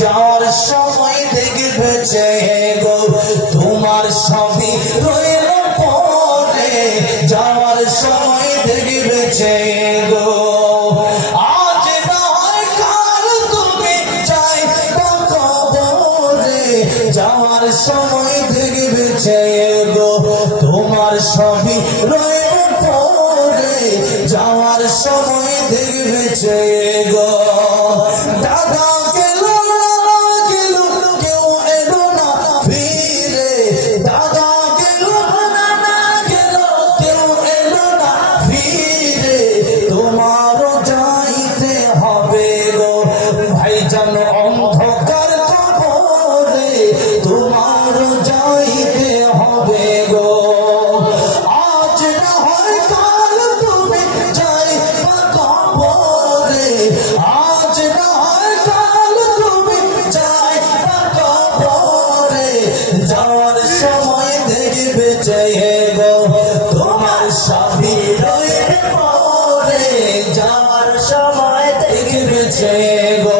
যাওয়ার সময় দেখবে চেয়ে গো তোমার সবই রইল পরে যাওয়ার সময় দেখবে চেয়ে গো আজ না হয় কাল তুমি যাইবা কবরে যাওয়ার সময় দেখবে চেয়ে গো তোমার সবই রইল পরে যাওয়ার সময় দেখবে চেয়ে গো দাদা গেল নানা গেল কেউ এলো না ফিরে দাদা গেল নানা গেল কেউ এলো না ফিরে তোমারও যাইতে হবে গো ভাইজান অন্ধকার কবরে তোমারও যাইতে হবে গো আজ না হয় কাল তুমি যাইবা কবরে আজ না হয় কাল তুমি যাইবা কবরে যাওয়ার সময় দেখবে চেয়ে গো তোমার সবই রইল পরে যাওয়ার সময় দেখবে চেয়ে গো